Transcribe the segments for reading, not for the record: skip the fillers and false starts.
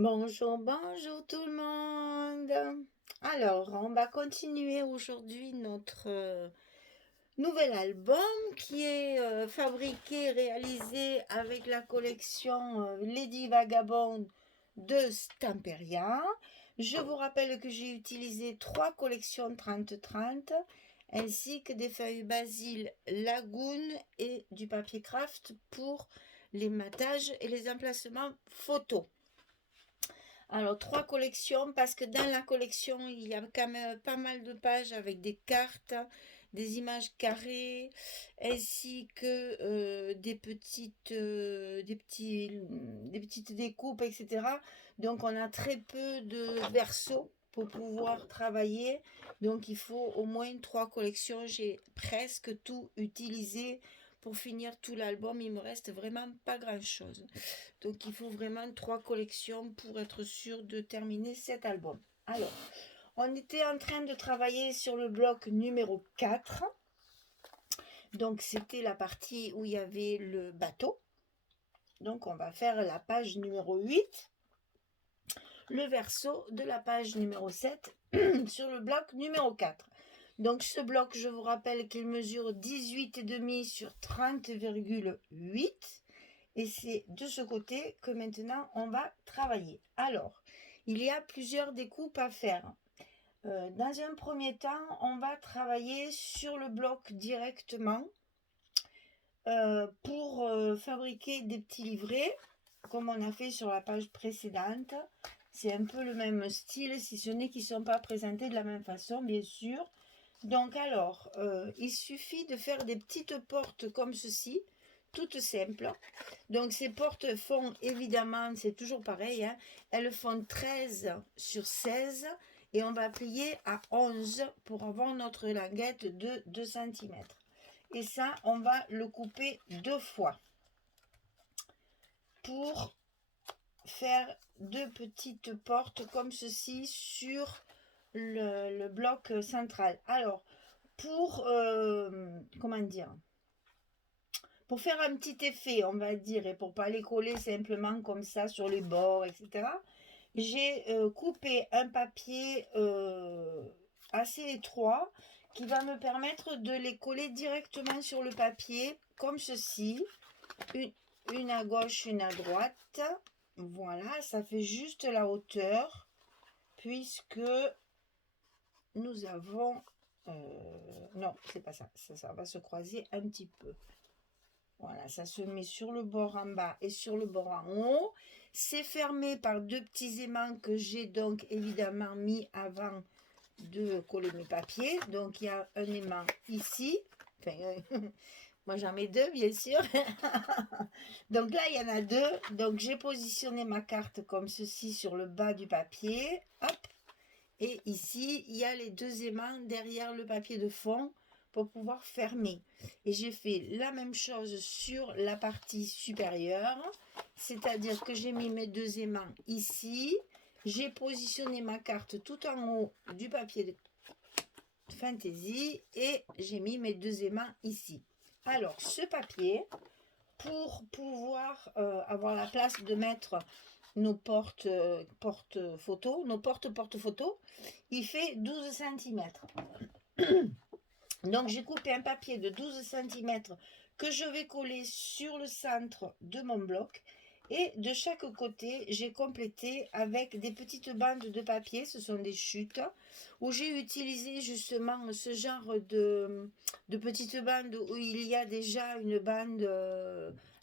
Bonjour, bonjour tout le monde. Alors, on va continuer aujourd'hui notre nouvel album qui est fabriqué, réalisé avec la collection Lady Vagabond de Stamperia. Je vous rappelle que j'ai utilisé 3 collections 30-30 ainsi que des feuilles basil Lagoon et du papier craft pour les matages et les emplacements photos. Alors, 3 collections, parce que dans la collection, il y a quand même pas mal de pages avec des cartes, des images carrées, ainsi que des petites découpes, etc. Donc, on a très peu de versos pour pouvoir travailler. Donc, il faut au moins 3 collections. J'ai presque tout utilisé pour finir tout l'album. Il me reste vraiment pas grand-chose. Donc il faut vraiment 3 collections pour être sûr de terminer cet album. Alors, on était en train de travailler sur le bloc numéro 4. Donc c'était la partie où il y avait le bateau. Donc on va faire la page numéro 8. Le verso de la page numéro 7 sur le bloc numéro 4. Donc ce bloc, je vous rappelle qu'il mesure 18,5 sur 30,8. Et c'est de ce côté que maintenant on va travailler. Alors, il y a plusieurs découpes à faire. Dans un premier temps, on va travailler sur le bloc directement pour fabriquer des petits livrets, comme on a fait sur la page précédente. C'est un peu le même style, si ce n'est qu'ils ne sont pas présentés de la même façon, bien sûr. Donc alors, il suffit de faire des petites portes comme ceci, toutes simples. Donc ces portes font évidemment, c'est toujours pareil, hein, elles font 13 sur 16 et on va plier à 11 pour avoir notre languette de 2 cm. Et ça, on va le couper 2 fois pour faire 2 petites portes comme ceci sur le bloc central. Alors, pour, comment dire, pour faire un petit effet, on va dire, et pour pas les coller simplement comme ça sur les bords, etc., j'ai coupé un papier assez étroit qui va me permettre de les coller directement sur le papier, comme ceci, une à gauche, une à droite. Voilà, ça fait juste la hauteur, puisque nous avons... non, c'est pas ça. Ça va se croiser un petit peu. Voilà, ça se met sur le bord en bas et sur le bord en haut. C'est fermé par 2 petits aimants que j'ai donc évidemment mis avant de coller mes papiers. Donc il y a un aimant ici. Enfin, moi j'en mets 2 bien sûr. Donc là il y en a 2. Donc j'ai positionné ma carte comme ceci sur le bas du papier. Hop. Et ici il y a les 2 aimants derrière le papier de fond pour pouvoir fermer. Et j'ai fait la même chose sur la partie supérieure, c'est-à-dire que j'ai mis mes 2 aimants ici, j'ai positionné ma carte tout en haut du papier de fantaisie et j'ai mis mes 2 aimants ici. Alors ce papier, pour pouvoir avoir la place de mettre nos porte-photos, nos porte-photos, il fait 12 cm. Donc j'ai coupé un papier de 12 cm que je vais coller sur le centre de mon bloc. Et de chaque côté, j'ai complété avec des petites bandes de papier, ce sont des chutes, où j'ai utilisé justement ce genre de petites bandes où il y a déjà une bande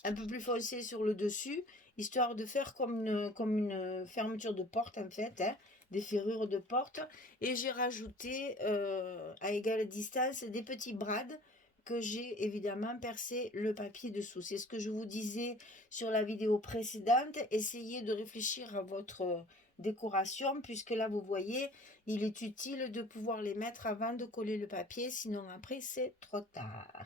un peu plus foncée sur le dessus, histoire de faire comme une fermeture de porte en fait, hein, des ferrures de porte. Et j'ai rajouté à égale distance des petits brades que j'ai évidemment percé le papier dessous. C'est ce que je vous disais sur la vidéo précédente. Essayez de réfléchir à votre décoration, puisque là vous voyez, il est utile de pouvoir les mettre avant de coller le papier, sinon après c'est trop tard.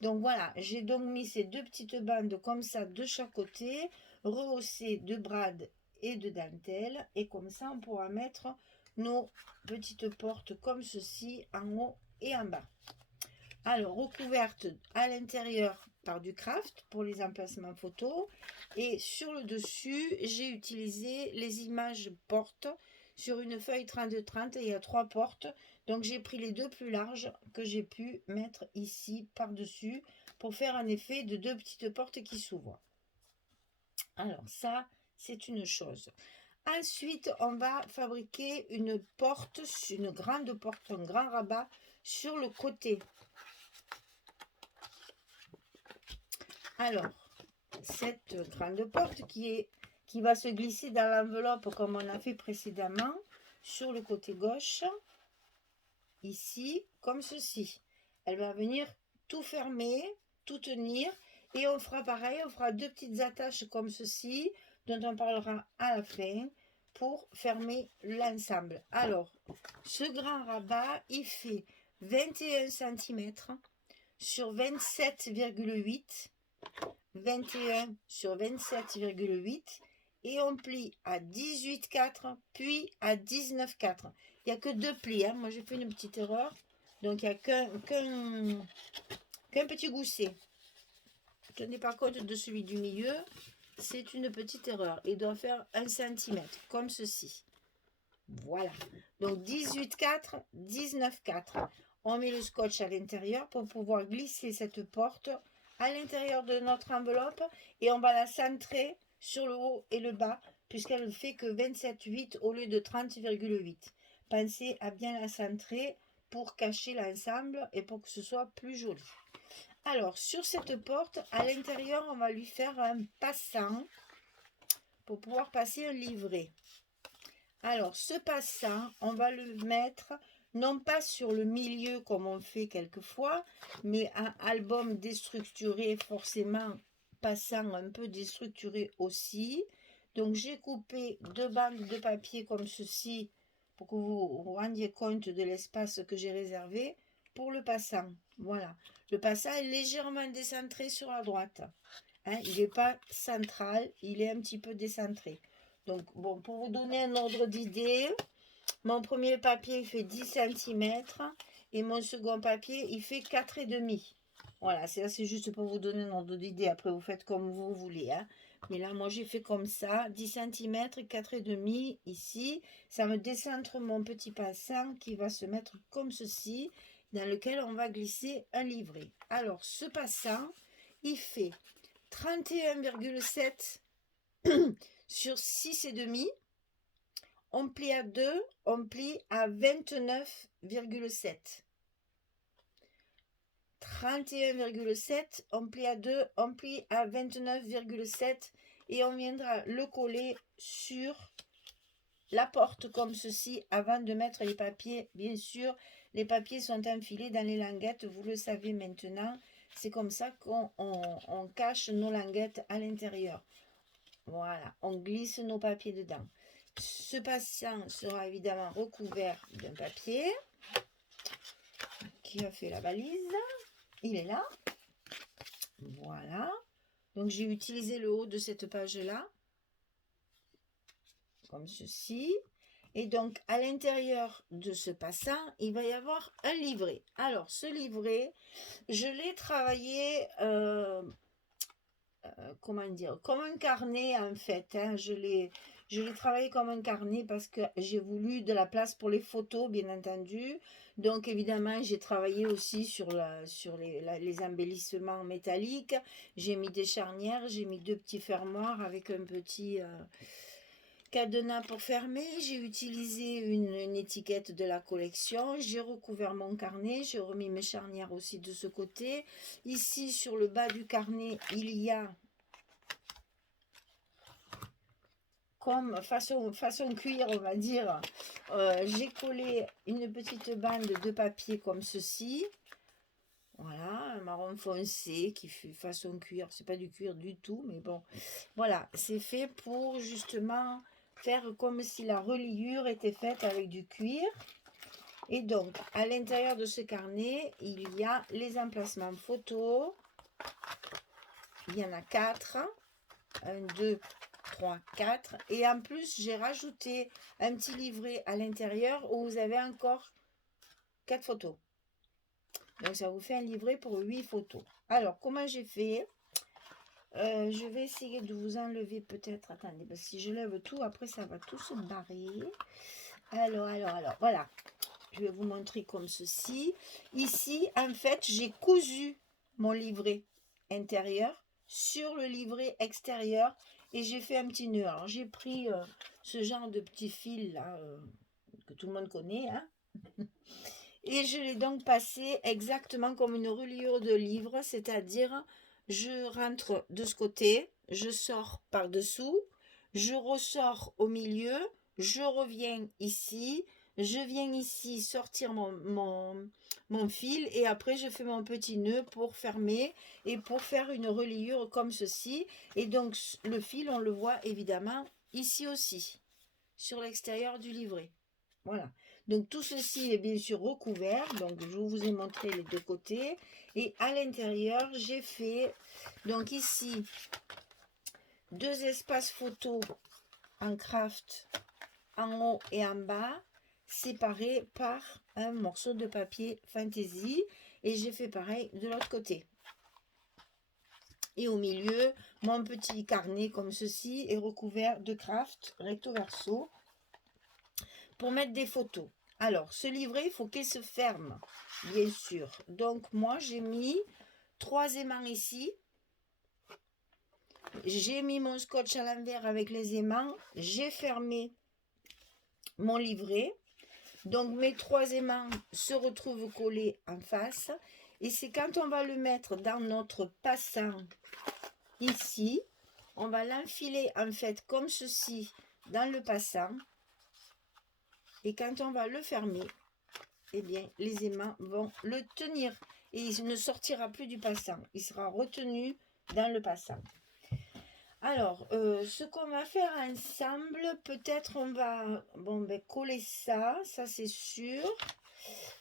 Donc voilà, j'ai donc mis ces 2 petites bandes comme ça de chaque côté, rehaussées de brades et de dentelle, et comme ça on pourra mettre nos petites portes comme ceci en haut et en bas. Alors, recouverte à l'intérieur par du craft pour les emplacements photos. Et sur le dessus, j'ai utilisé les images portes sur une feuille 30-30. Il y a 3 portes. Donc j'ai pris les 2 plus larges que j'ai pu mettre ici par-dessus pour faire un effet de 2 petites portes qui s'ouvrent. Alors ça, c'est une chose. Ensuite, on va fabriquer une porte, une grande porte, un grand rabat sur le côté. Alors, cette grande porte qui va se glisser dans l'enveloppe comme on a fait précédemment, sur le côté gauche, ici, comme ceci. Elle va venir tout fermer, tout tenir, et on fera pareil, on fera 2 petites attaches comme ceci, dont on parlera à la fin, pour fermer l'ensemble. Alors, ce grand rabat, il fait 21 cm sur 27,8, 21 sur 27,8, et on plie à 18,4 puis à 19,4. Il n'y a que 2 plis, hein. Moi j'ai fait une petite erreur, donc il n'y a qu'un petit gousset. Tenez pas compte de celui du milieu, c'est une petite erreur. Il doit faire 1 cm, comme ceci. Voilà, donc 18,4, 19,4. On met le scotch à l'intérieur pour pouvoir glisser cette porte à l'intérieur de notre enveloppe, et on va la centrer sur le haut et le bas, puisqu'elle ne fait que 27,8 au lieu de 30,8. Pensez à bien la centrer pour cacher l'ensemble et pour que ce soit plus joli. Alors, sur cette porte, à l'intérieur, on va lui faire un passant pour pouvoir passer un livret. Alors, ce passant, on va le mettre non pas sur le milieu comme on fait quelquefois, mais un album déstructuré, forcément passant un peu déstructuré aussi. Donc, j'ai coupé 2 bandes de papier comme ceci pour que vous vous rendiez compte de l'espace que j'ai réservé pour le passant. Voilà, le passant est légèrement décentré sur la droite. Hein, il n'est pas central, il est un petit peu décentré. Donc, bon, pour vous donner un ordre d'idée, mon premier papier, il fait 10 cm et mon second papier, il fait 4,5. Voilà, c'est juste pour vous donner un ordre d'idée. Après, vous faites comme vous voulez. Hein. Mais là, moi, j'ai fait comme ça, 10 cm et 4,5 ici. Ça me décentre mon petit passant qui va se mettre comme ceci, dans lequel on va glisser un livret. Alors, ce passant, il fait 31,7 sur 6,5. On plie à 2, on plie à 29,7. 31,7, on plie à 2, on plie à 29,7 et on viendra le coller sur la porte comme ceci avant de mettre les papiers. Bien sûr, les papiers sont enfilés dans les languettes, vous le savez maintenant. C'est comme ça qu'on cache nos languettes à l'intérieur. Voilà, on glisse nos papiers dedans. Ce passant sera évidemment recouvert d'un papier qui a fait la valise. Il est là. Voilà. Donc, j'ai utilisé le haut de cette page-là. Comme ceci. Et donc, à l'intérieur de ce passant, il va y avoir un livret. Alors, ce livret, je l'ai travaillé... comment dire, comme un carnet en fait. Hein. Je l'ai travaillé comme un carnet parce que j'ai voulu de la place pour les photos, bien entendu. Donc évidemment, j'ai travaillé aussi sur les embellissements métalliques. J'ai mis des charnières, j'ai mis 2 petits fermoirs avec un petit cadenas pour fermer. J'ai utilisé une étiquette de la collection. J'ai recouvert mon carnet. J'ai remis mes charnières aussi de ce côté. Ici, sur le bas du carnet, il y a comme façon cuir, on va dire. J'ai collé une petite bande de papier comme ceci. Voilà, un marron foncé qui fait façon cuir. C'est pas du cuir du tout, mais bon. Voilà, c'est fait pour justement faire comme si la reliure était faite avec du cuir. Et donc, à l'intérieur de ce carnet, il y a les emplacements photos. Il y en a 4. 1, 2, 3, 4. Et en plus, j'ai rajouté un petit livret à l'intérieur où vous avez encore 4 photos. Donc, ça vous fait un livret pour 8 photos. Alors, comment j'ai fait? Je vais essayer de vous enlever peut-être. Attendez, parce que si je lève tout, après, ça va tout se barrer. Alors, voilà. Je vais vous montrer comme ceci. Ici, en fait, j'ai cousu mon livret intérieur sur le livret extérieur et j'ai fait un petit nœud. Alors, j'ai pris ce genre de petit fil là, que tout le monde connaît, hein. Et je l'ai donc passé exactement comme une reliure de livre, c'est-à-dire je rentre de ce côté, je sors par-dessous, je ressors au milieu, je reviens ici, je viens ici sortir mon fil et après je fais mon petit nœud pour fermer et pour faire une reliure comme ceci. Et donc le fil, on le voit évidemment ici aussi, sur l'extérieur du livret. Voilà. Donc tout ceci est bien sûr recouvert. Donc je vous ai montré les deux côtés. Et à l'intérieur, j'ai fait donc ici 2 espaces photos en craft en haut et en bas, séparés par un morceau de papier fantaisie. Et j'ai fait pareil de l'autre côté. Et au milieu, mon petit carnet comme ceci est recouvert de craft recto verso pour mettre des photos. Alors, ce livret, il faut qu'il se ferme, bien sûr. Donc, moi, j'ai mis 3 aimants ici. J'ai mis mon scotch à l'envers avec les aimants. J'ai fermé mon livret. Donc, mes 3 aimants se retrouvent collés en face. Et c'est quand on va le mettre dans notre passant ici, on va l'enfiler en fait comme ceci dans le passant. Et quand on va le fermer, eh bien, les aimants vont le tenir et il ne sortira plus du passant. Il sera retenu dans le passant. Alors, ce qu'on va faire ensemble, peut-être on va coller ça c'est sûr.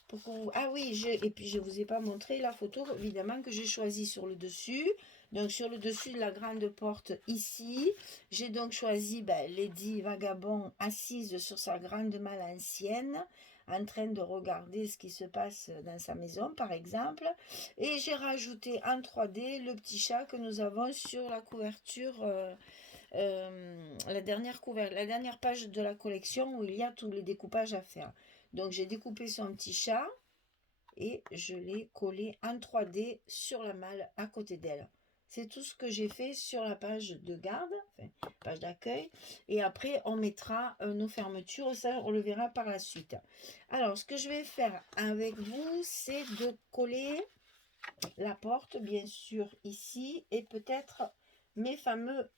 Pour vous... Ah oui, et puis je ne vous ai pas montré la photo, évidemment, que j'ai choisie sur le dessus. Donc, sur le dessus de la grande porte ici, j'ai donc choisi Lady Vagabond assise sur sa grande malle ancienne, en train de regarder ce qui se passe dans sa maison, par exemple. Et j'ai rajouté en 3D le petit chat que nous avons sur la couverture, la dernière page de la collection où il y a tous les découpages à faire. Donc, j'ai découpé son petit chat et je l'ai collé en 3D sur la malle à côté d'elle. C'est tout ce que j'ai fait sur la page de garde, enfin, page d'accueil. Et après, on mettra nos fermetures. Ça, on le verra par la suite. Alors, ce que je vais faire avec vous, c'est de coller la porte, bien sûr, ici. Et peut-être mes fameuses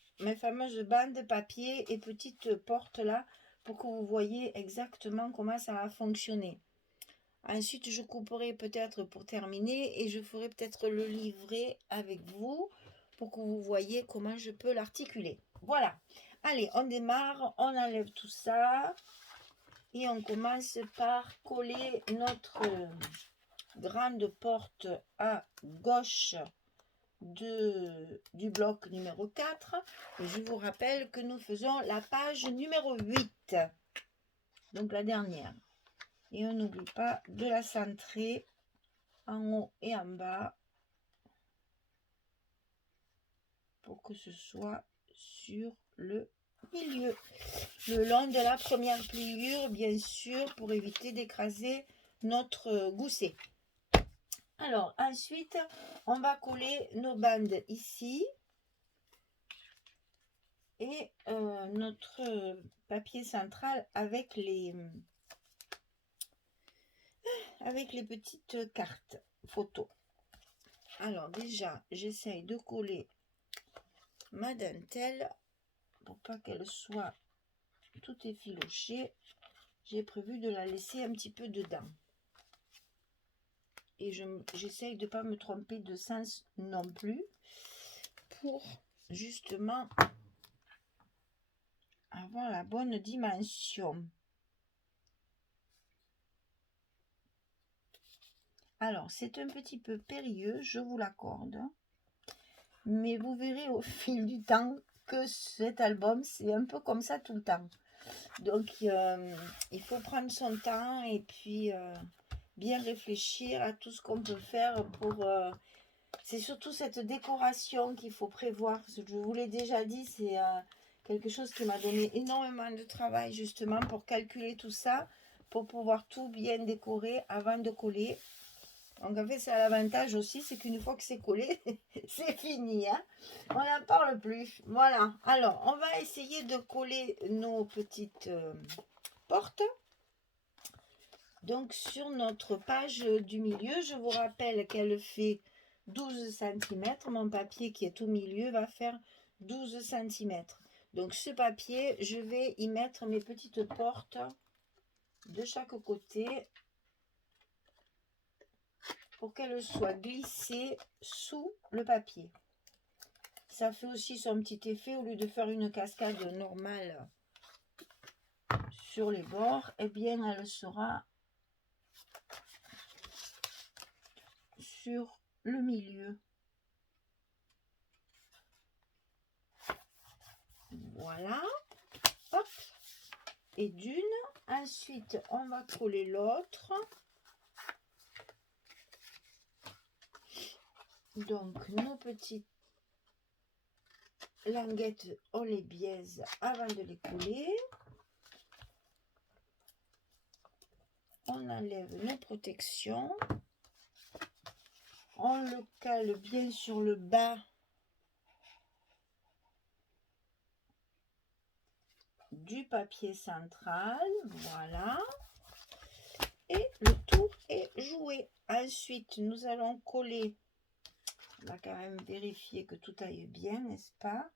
bandes de papier et petites portes là, pour que vous voyez exactement comment ça va fonctionner. Ensuite, je couperai peut-être pour terminer et je ferai peut-être le livret avec vous pour que vous voyez comment je peux l'articuler. Voilà. Allez, on démarre, on enlève tout ça et on commence par coller notre grande porte à gauche du bloc numéro 4. Et je vous rappelle que nous faisons la page numéro 8, donc la dernière. Et on n'oublie pas de la centrer en haut et en bas pour que ce soit sur le milieu. Le long de la première pliure, bien sûr, pour éviter d'écraser notre gousset. Alors, ensuite, on va coller nos bandes ici. Et notre papier central avec les petites cartes photos. Alors déjà, j'essaye de coller ma dentelle pour pas qu'elle soit tout effilochée. J'ai prévu de la laisser un petit peu dedans. Et j'essaye de ne pas me tromper de sens non plus pour justement avoir la bonne dimension. Alors, c'est un petit peu périlleux, je vous l'accorde. Mais vous verrez au fil du temps que cet album, c'est un peu comme ça tout le temps. Donc, il faut prendre son temps et puis bien réfléchir à tout ce qu'on peut faire pour... c'est surtout cette décoration qu'il faut prévoir. Ce que je vous l'ai déjà dit, c'est quelque chose qui m'a donné énormément de travail justement pour calculer tout ça, pour pouvoir tout bien décorer avant de coller. Donc en fait, c'est l'avantage aussi, c'est qu'une fois que c'est collé, c'est fini. Hein, on n'en parle plus. Voilà. Alors, on va essayer de coller nos petites portes. Donc sur notre page du milieu, je vous rappelle qu'elle fait 12 cm. Mon papier qui est au milieu va faire 12 cm. Donc ce papier, je vais y mettre mes petites portes de chaque côté pour qu'elles soient glissées sous le papier. Ça fait aussi son petit effet, au lieu de faire une cascade normale sur les bords, eh bien elle sera sur le milieu. Voilà. Hop. Et d'une. Ensuite, on va coller l'autre. Donc, nos petites languettes, on les biaise avant de les coller. On enlève nos protections. On le cale bien sur le bas du papier central. Voilà. Et le tout est joué. Ensuite, nous allons coller. On va quand même vérifier que tout aille bien, n'est-ce pas?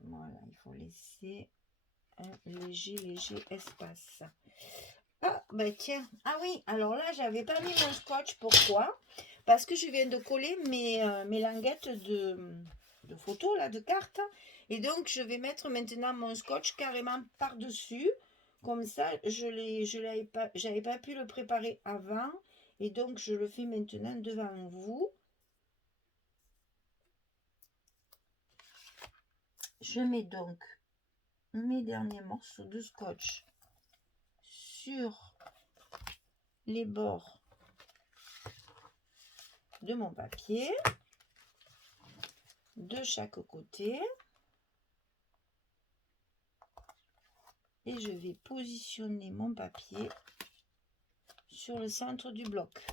Voilà, il faut laisser un léger espace. Ah, ben tiens. Ah oui, alors là, j'avais pas mis mon scotch. Pourquoi? Parce que je viens de coller mes languettes de photos, là, de cartes. Et donc, je vais mettre maintenant mon scotch carrément par-dessus. Comme ça, j'avais pas pu le préparer avant. Et donc, je le fais maintenant devant vous. Je mets donc mes derniers morceaux de scotch sur les bords de mon papier, de chaque côté. Et je vais positionner mon papier sur le centre du bloc.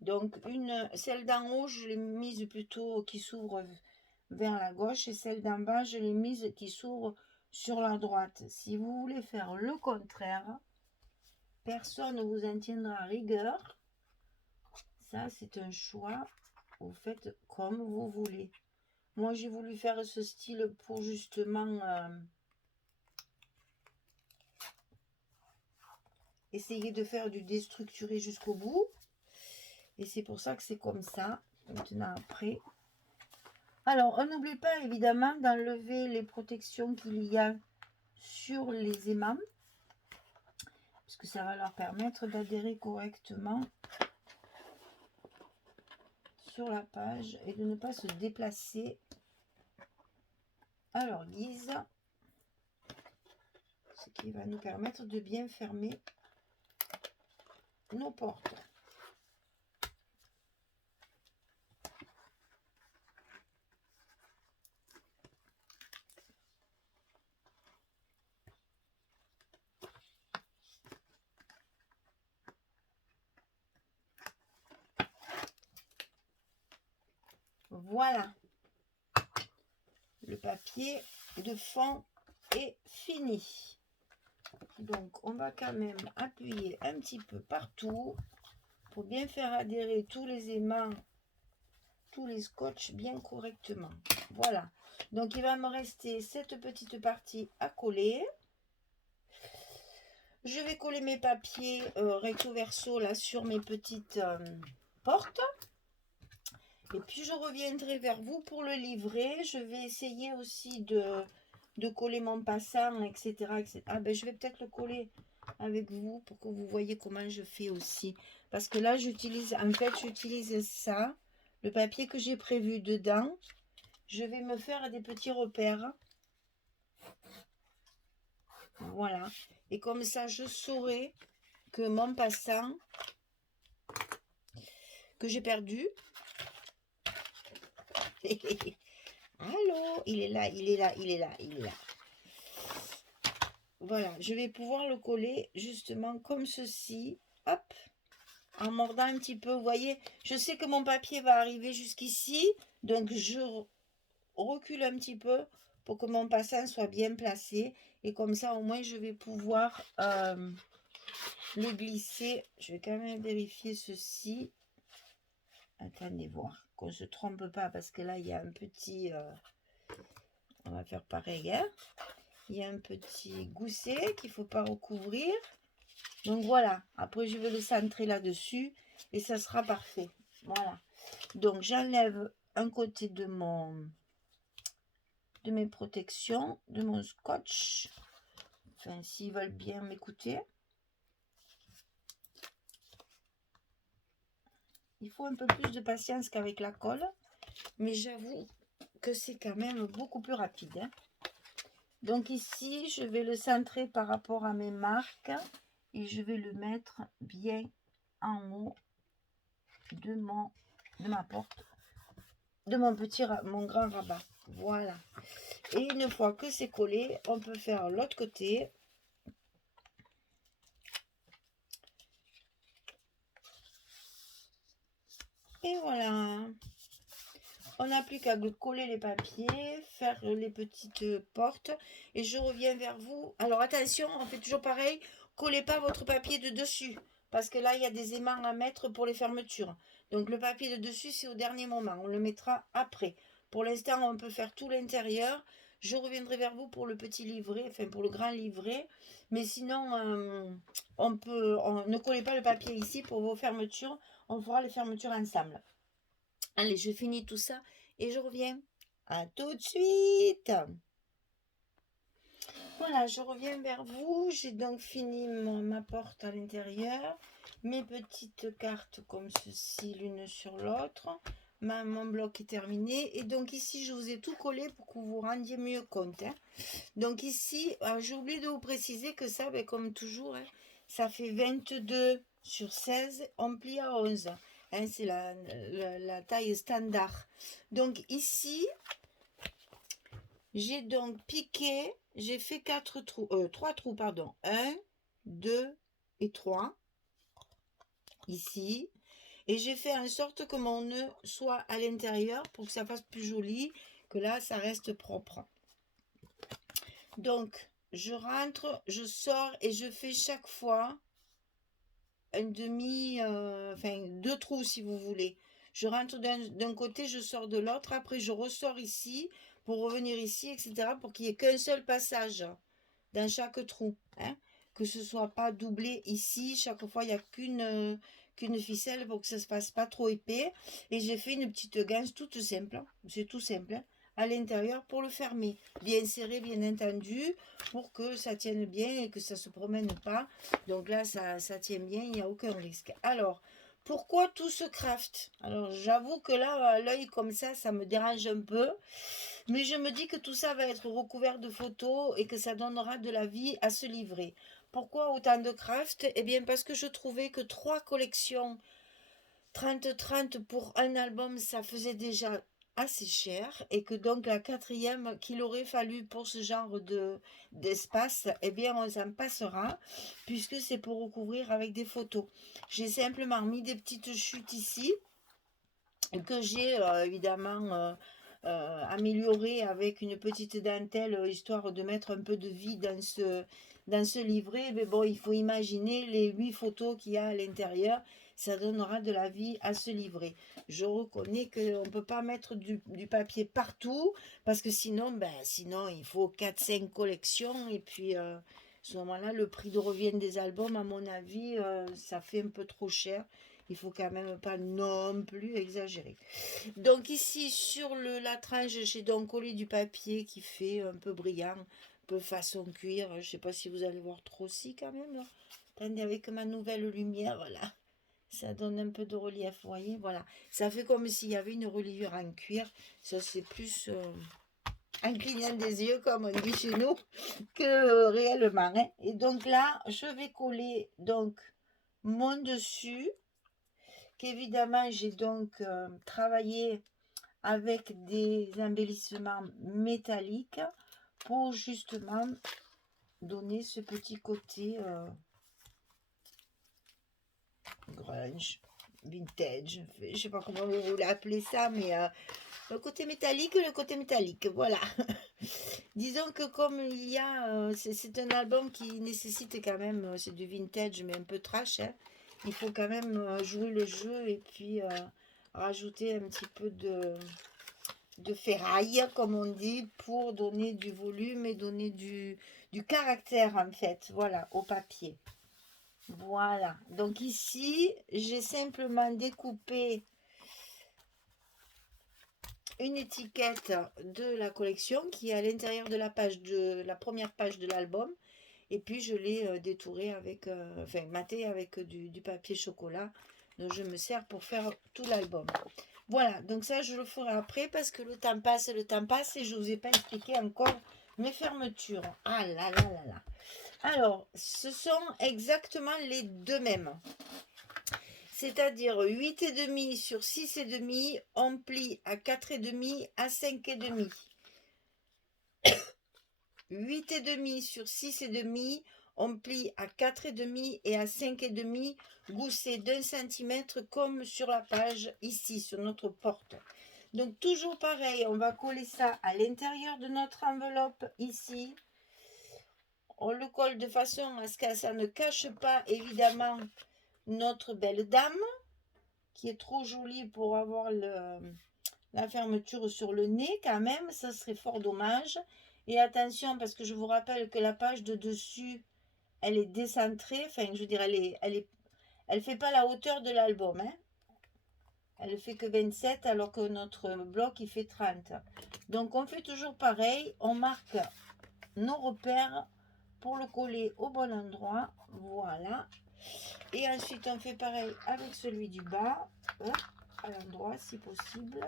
Donc, celle d'en haut, je l'ai mise plutôt qui s'ouvre vers la gauche, et celle d'en bas, je l'ai mise qui s'ouvre sur la droite. Si vous voulez faire le contraire, personne ne vous en tiendra rigueur. Ça, c'est un choix. Vous faites comme vous voulez. Moi, j'ai voulu faire ce style pour justement essayer de faire du déstructuré jusqu'au bout. Et c'est pour ça que c'est comme ça. Maintenant, après. Alors, on n'oublie pas évidemment d'enlever les protections qu'il y a sur les aimants, parce que ça va leur permettre d'adhérer correctement sur la page et de ne pas se déplacer à leur guise, ce qui va nous permettre de bien fermer nos portes. Voilà, le papier de fond est fini. Donc, on va quand même appuyer un petit peu partout pour bien faire adhérer tous les aimants, tous les scotch bien correctement. Voilà. Donc, il va me rester cette petite partie à coller. Je vais coller mes papiers recto verso là sur mes petites portes. Et puis, je reviendrai vers vous pour le livrer. Je vais essayer aussi de coller mon passant, etc. etc. Ah ben, je vais peut-être le coller avec vous pour que vous voyez comment je fais aussi. Parce que là, j'utilise ça, le papier que j'ai prévu dedans. Je vais me faire des petits repères Voilà. Et comme ça, je saurai que mon passant, que j'ai perdu. Allô, il est là, il est là, il est là, il est là. Voilà, je vais pouvoir le coller justement comme ceci. Hop, en mordant un petit peu. Vous voyez, je sais que mon papier va arriver jusqu'ici. Donc, je recule un petit peu pour que mon passant soit bien placé. Et comme ça, au moins, je vais pouvoir le glisser. Je vais quand même vérifier ceci. Attendez voir qu'on ne se trompe pas parce que là, il y a un petit... on va faire pareil, hein. Il y a un petit gousset qu'il ne faut pas recouvrir. Donc voilà, après je vais le centrer là-dessus et ça sera parfait. Voilà. Donc j'enlève un côté de mes protections, de mon scotch. Enfin, s'ils veulent bien m'écouter. Il faut un peu plus de patience qu'avec la colle, mais j'avoue que c'est quand même beaucoup plus rapide, hein. Donc ici, je vais le centrer par rapport à mes marques et je vais le mettre bien en haut de ma porte, de mon grand rabat. Voilà. Et une fois que c'est collé, on peut faire l'autre côté. Et voilà. On n'a plus qu'à coller les papiers, faire les petites portes et je reviens vers vous. Alors attention, on fait toujours pareil, collez pas votre papier de dessus parce que là il y a des aimants à mettre pour les fermetures. Donc le papier de dessus c'est au dernier moment, on le mettra après. Pour l'instant on peut faire tout l'intérieur. Je reviendrai vers vous pour le petit livret, enfin pour le grand livret. Mais sinon ne collez pas le papier ici pour vos fermetures, on fera les fermetures ensemble. Allez, je finis tout ça et je reviens. À tout de suite. Voilà, je reviens vers vous. J'ai donc fini ma porte à l'intérieur. Mes petites cartes comme ceci, l'une sur l'autre. Mon bloc est terminé. Et donc ici, je vous ai tout collé pour que vous vous rendiez mieux compte, hein. Donc ici, j'ai oublié de vous préciser que ça, ben, comme toujours, hein, ça fait 22 sur 16, on plie à 11. Hein, c'est la taille standard. Donc ici, j'ai donc piqué, j'ai fait 3 trous, pardon. 1, 2 et 3. Ici. Et j'ai fait en sorte que mon nœud soit à l'intérieur pour que ça fasse plus joli, que là, ça reste propre. Donc, je rentre, je sors et je fais chaque fois un enfin 2 trous si vous voulez. Je rentre d'un côté, je sors de l'autre, après je ressors ici pour revenir ici, etc. pour qu'il n'y ait qu'un seul passage dans chaque trou, hein. Que ce soit pas doublé ici, chaque fois il n'y a qu'une ficelle pour que ça se passe pas trop épais. Et j'ai fait une petite ganse toute simple, c'est tout simple, hein, à l'intérieur pour le fermer. Bien serré, bien entendu, pour que ça tienne bien et que ça se promène pas. Donc là, ça tient bien, il n'y a aucun risque. Alors, pourquoi tout ce craft? Alors, j'avoue que là, à l'œil comme ça me dérange un peu. Mais je me dis que tout ça va être recouvert de photos et que ça donnera de la vie à ce livret. Pourquoi autant de craft? Eh bien, parce que je trouvais que 3 collections 30-30 pour un album, ça faisait déjà assez cher et que donc la quatrième qu'il aurait fallu pour ce genre d'espace, eh bien on s'en passera puisque c'est pour recouvrir avec des photos. J'ai simplement mis des petites chutes ici que j'ai évidemment amélioré avec une petite dentelle histoire de mettre un peu de vie dans ce livret. Mais bon, il faut imaginer les 8 photos qu'il y a à l'intérieur, ça donnera de la vie à ce livret. Je reconnais qu'on ne peut pas mettre du papier partout parce que sinon il faut 4-5 collections et puis à ce moment-là le prix de revient des albums à mon avis ça fait un peu trop cher. Il faut quand même pas non plus exagérer. Donc ici sur la tranche, j'ai donc collé du papier qui fait un peu brillant, un peu façon cuir. Je sais pas si vous allez voir trop si quand même. Là. Attendez, avec ma nouvelle lumière, voilà. Ça donne un peu de relief, vous voyez, voilà. Ça fait comme s'il y avait une reliure en cuir. Ça c'est plus en clignant des yeux, comme on dit chez nous, que réellement. Hein. Et donc là, je vais coller donc mon dessus, qu'évidemment j'ai donc travaillé avec des embellissements métalliques pour justement donner ce petit côté grunge, vintage, je sais pas comment vous voulez appeler ça, mais le côté métallique, voilà. Disons que comme il y a, c'est un album qui nécessite quand même, c'est du vintage mais un peu trash, hein. Il faut quand même jouer le jeu et puis rajouter un petit peu de ferraille, comme on dit, pour donner du volume et donner du caractère en fait, voilà, au papier. Voilà, donc ici, j'ai simplement découpé une étiquette de la collection qui est à l'intérieur de la première page de l'album. Et puis, je l'ai détouré avec, enfin, maté avec du papier chocolat. Donc, je me sers pour faire tout l'album. Voilà, donc ça, je le ferai après parce que le temps passe et je ne vous ai pas expliqué encore mes fermetures. Ah là là là là. Alors, ce sont exactement les deux mêmes. C'est-à-dire 8,5 sur 6,5, on plie à 4,5 à 5,5. 8,5 sur 6,5, on plie à 4,5 et à 5,5, goussé d'1 cm comme sur la page ici, sur notre porte. Donc toujours pareil, on va coller ça à l'intérieur de notre enveloppe ici. On le colle de façon à ce que ça ne cache pas évidemment notre belle dame, qui est trop jolie pour avoir la fermeture sur le nez quand même, ça serait fort dommage. Et attention, parce que je vous rappelle que la page de dessus, elle est décentrée, enfin je veux dire, elle fait pas la hauteur de l'album, hein. Elle fait que 27 alors que notre bloc il fait 30. Donc on fait toujours pareil, on marque nos repères pour le coller au bon endroit, voilà. Et ensuite on fait pareil avec celui du bas, hop, à l'endroit si possible.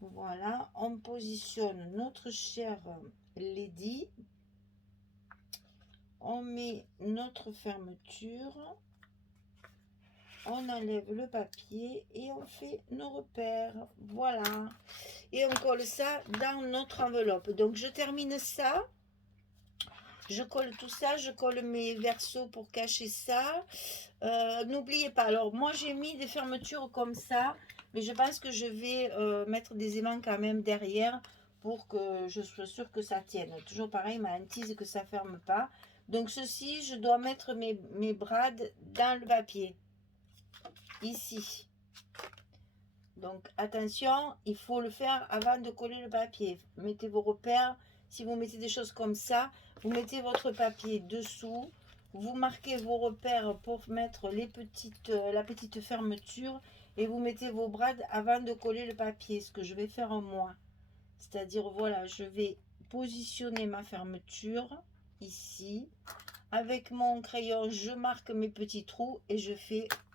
Voilà, on positionne notre chère lady, on met notre fermeture, on enlève le papier et on fait nos repères, voilà, et on colle ça dans notre enveloppe. Donc je termine ça, je colle tout ça, je colle mes versos pour cacher ça. N'oubliez pas, alors moi j'ai mis des fermetures comme ça, mais je pense que je vais mettre des aimants quand même derrière pour que je sois sûre que ça tienne. Toujours pareil, ma hantise que ça ferme pas. Donc ceci, je dois mettre mes brades dans le papier, ici. Donc attention, il faut le faire avant de coller le papier. Mettez vos repères, si vous mettez des choses comme ça, vous mettez votre papier dessous. Vous marquez vos repères pour mettre la petite fermeture et vous mettez vos brades avant de coller le papier, ce que je vais faire moi. C'est-à-dire, voilà, je vais positionner ma fermeture ici. Avec mon crayon, je marque mes petits trous et je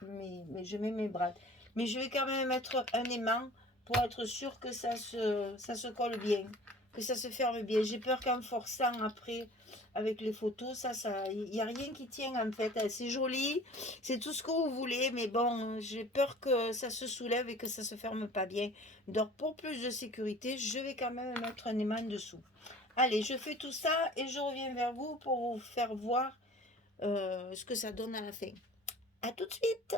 mets mes brades. Mais je vais quand même mettre un aimant pour être sûr que ça se colle bien, que ça se ferme bien. J'ai peur qu'en forçant après avec les photos, il n'y a rien qui tient en fait. C'est joli, c'est tout ce que vous voulez, mais bon, j'ai peur que ça se soulève et que ça se ferme pas bien. Donc pour plus de sécurité, je vais quand même mettre un aimant dessous. Allez, je fais tout ça et je reviens vers vous pour vous faire voir ce que ça donne à la fin. À tout de suite.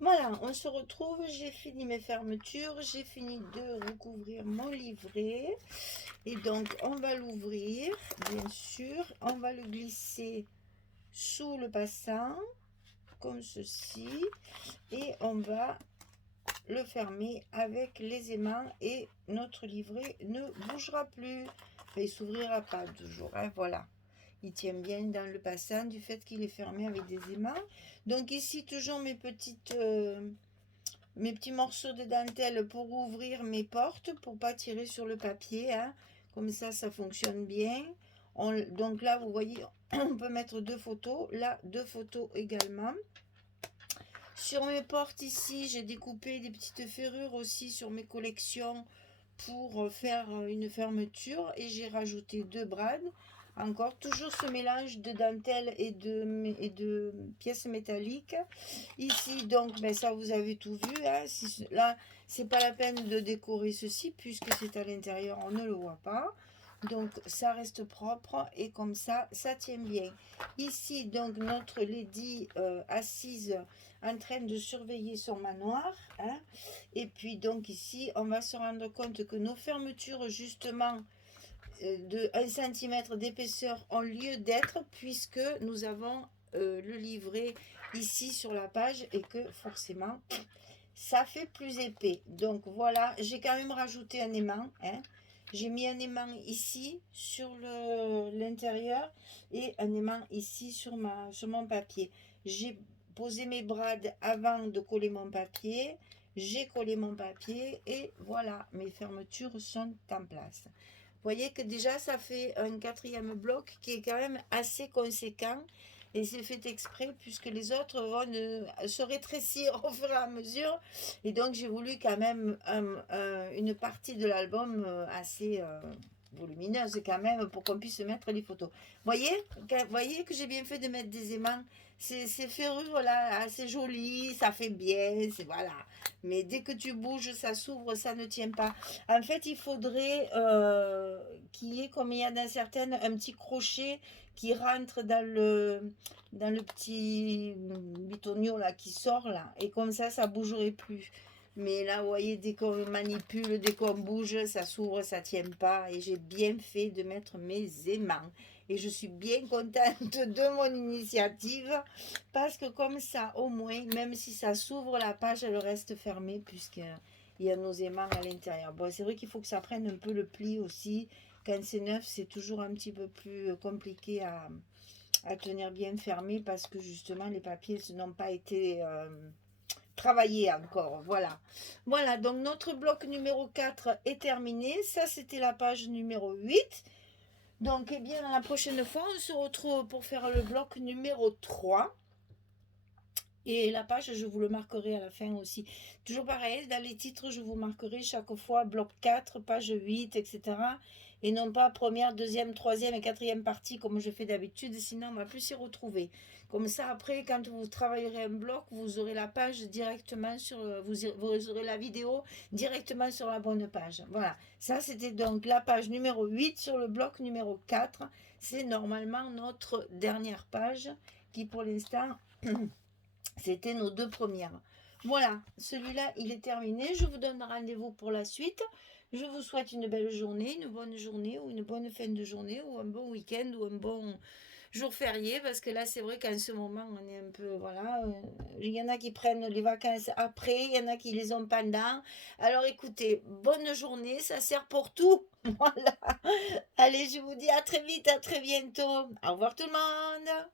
Voilà, on se retrouve, j'ai fini mes fermetures, j'ai fini de recouvrir mon livret. Et donc, on va l'ouvrir, bien sûr. On va le glisser sous le passant, comme ceci. Et on va le fermer avec les aimants et notre livret ne bougera plus. Il s'ouvrira pas toujours, hein, voilà. Il tient bien dans le passant du fait qu'il est fermé avec des aimants. Donc ici, toujours mes petits morceaux de dentelle pour ouvrir mes portes, pour pas tirer sur le papier, hein. Comme ça fonctionne bien. Donc là, vous voyez, on peut mettre 2 photos. Là, 2 photos également. Sur mes portes ici, j'ai découpé des petites ferrures aussi sur mes collections pour faire une fermeture et j'ai rajouté 2 brades. Encore toujours ce mélange de dentelle et de pièces métalliques. Ici donc ben, ça vous avez tout vu hein. Là c'est pas la peine de décorer ceci puisque c'est à l'intérieur, on ne le voit pas. Donc ça reste propre et comme ça tient bien. Ici donc notre lady assise en train de surveiller son manoir hein. Et puis donc ici on va se rendre compte que nos fermetures justement de 1 cm d'épaisseur ont lieu d'être puisque nous avons le livret ici sur la page et que forcément ça fait plus épais. Donc voilà, j'ai quand même rajouté un aimant hein. J'ai mis un aimant ici sur l'intérieur et un aimant ici sur mon papier. J'ai posé mes brades avant de coller mon papier. J'ai collé mon papier et voilà, mes fermetures sont en place. Vous voyez que déjà ça fait un 4e bloc qui est quand même assez conséquent et c'est fait exprès puisque les autres vont se rétrécir au fur et à mesure et donc j'ai voulu quand même une partie de l'album assez volumineuse quand même pour qu'on puisse mettre les photos. Voyez que j'ai bien fait de mettre des aimants. C'est ferrure voilà, assez joli, ça fait bien, c'est voilà. Mais dès que tu bouges, ça s'ouvre, ça ne tient pas. En fait, il faudrait qu'il y ait, comme il y a dans certaines, un petit crochet qui rentre dans le petit bitonio là qui sort là. Et comme ça bougerait plus. Mais là, vous voyez, dès qu'on manipule, dès qu'on bouge, ça s'ouvre, ça tient pas. Et j'ai bien fait de mettre mes aimants. Et je suis bien contente de mon initiative. Parce que comme ça, au moins, même si ça s'ouvre, la page, elle reste fermée. Puisqu'il y a nos aimants à l'intérieur. Bon, c'est vrai qu'il faut que ça prenne un peu le pli aussi. Quand c'est neuf, c'est toujours un petit peu plus compliqué à tenir bien fermé. Parce que justement, les papiers n'ont pas été... travailler encore, voilà donc notre bloc numéro 4 est terminé. Ça c'était la page numéro 8. Donc eh bien la prochaine fois on se retrouve pour faire le bloc numéro 3 et la page je vous le marquerai à la fin aussi, toujours pareil dans les titres je vous marquerai chaque fois bloc 4 page 8 etc. et non pas première, deuxième, troisième et quatrième partie comme je fais d'habitude, sinon on va plus s'y retrouver. Comme ça, après, quand vous travaillerez un bloc, vous aurez la page directement sur... Vous aurez la vidéo directement sur la bonne page. Voilà. Ça, c'était donc la page numéro 8 sur le bloc numéro 4. C'est normalement notre dernière page qui, pour l'instant, c'était nos 2 premières. Voilà. Celui-là, il est terminé. Je vous donne rendez-vous pour la suite. Je vous souhaite une belle journée, une bonne journée ou une bonne fin de journée ou un bon week-end ou un bon jour férié parce que là c'est vrai qu'en ce moment on est un peu voilà il y en a qui prennent les vacances après, il y en a qui les ont pendant. Alors écoutez, bonne journée, ça sert pour tout. Voilà, allez, je vous dis à très vite, à très bientôt, au revoir tout le monde.